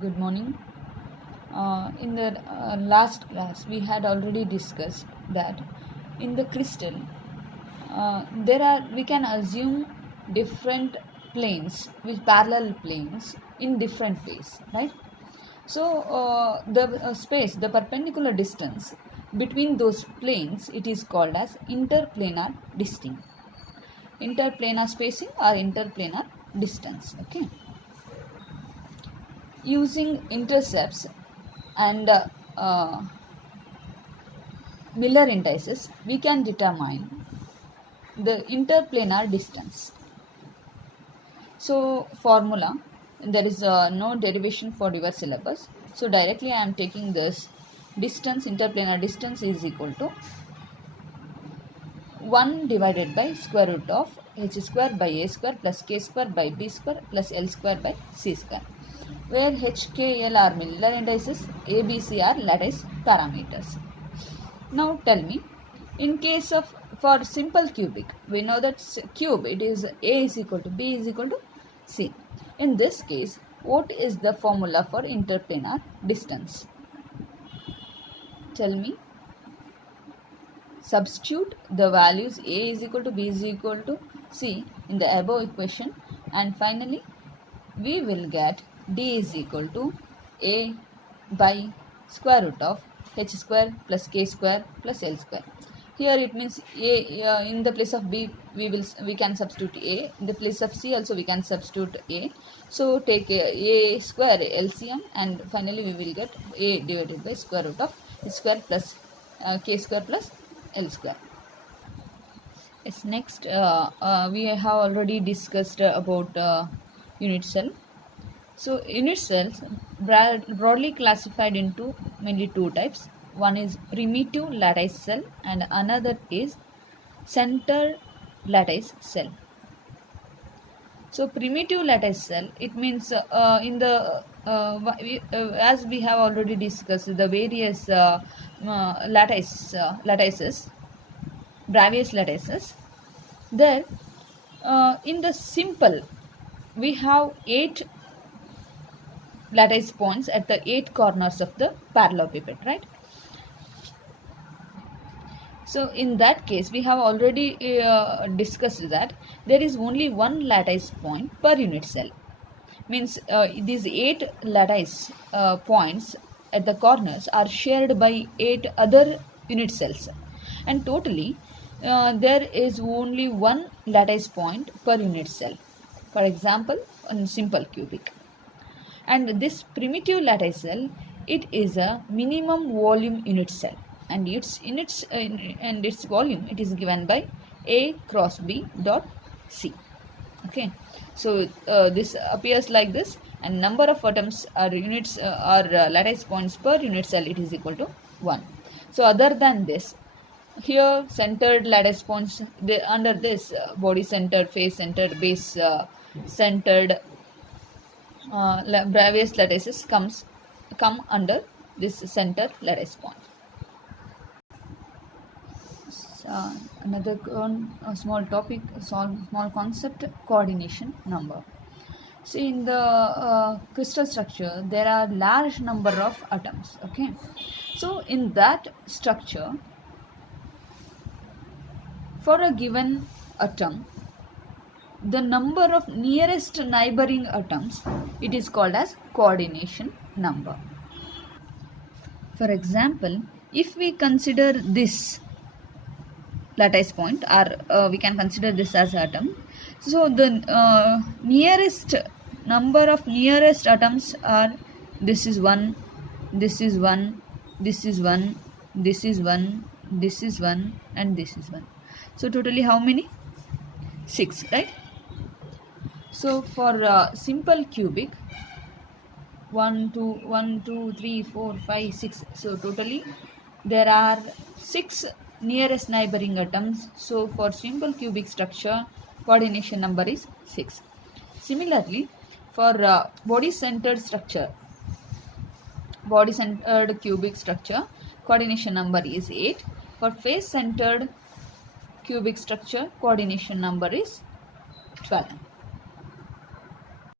Good morning. In the last class, we had already discussed that in the crystal, we can assume different planes with parallel planes in different ways, right? So the perpendicular distance between those planes, it is called as interplanar distance, interplanar spacing or interplanar distance. Okay. Using intercepts and Miller indices, we can determine the interplanar distance. So formula, there is no derivation for your syllabus. So directly I am taking this distance, interplanar distance is equal to 1 divided by square root of h square by a square plus k square by b square plus l square by c square, where h, k, l are Miller indices, a, b, c are lattice parameters. Now tell me, in case of for simple cubic, we know that cube, it is a is equal to b is equal to c. In this case, what is the formula for interplanar distance? Tell me. Substitute the values a is equal to b is equal to c in the above equation, and finally we will get d is equal to a by square root of h square plus k square plus l square. Here it means a in the place of b we can substitute a, in the place of c also we can substitute a. So take a square LCM, and finally we will get a divided by square root of h square plus k square plus l square. Yes, next we have already discussed about unit cell. So unit cells broadly classified into mainly two types. One is primitive lattice cell and another is centered lattice cell. So primitive lattice cell, it means in the as we have already discussed the various lattices, Bravais lattices. There in the simple we have 8 lattice points at the 8 corners of the parallelepiped, right? So in that case, we have already discussed that there is only one lattice point per unit cell. Means these 8 lattice points at the corners are shared by 8 other unit cells, and totally there is only one lattice point per unit cell. For example, on simple cubic. And this primitive lattice cell, it is a minimum volume unit cell, and its volume, it is given by a cross b dot c. Okay, so this appears like this, and number of atoms or units or lattice points per unit cell, it is equal to 1. So other than this, here centered lattice points, under this body centered, face centered, base centered, Bravais lattices come under this center lattice point. Another small topic, small concept, coordination number. See, in the crystal structure, there are large number of atoms. Okay, so in that structure, for a given atom, the number of nearest neighboring atoms, it is called as coordination number. For example, if we consider this lattice point, or we can consider this as atom, so the nearest number of nearest atoms are, this is 1, this is 1, this is 1, this is 1, this is 1, and this is 1. So totally how many? 6, right? So for simple cubic, 1, 2, 3, 4, 5, 6. So totally there are 6 nearest neighboring atoms. So for simple cubic structure, coordination number is 6. Similarly, for body centered structure, body centered cubic structure, coordination number is 8. For face centered cubic structure, coordination number is 12.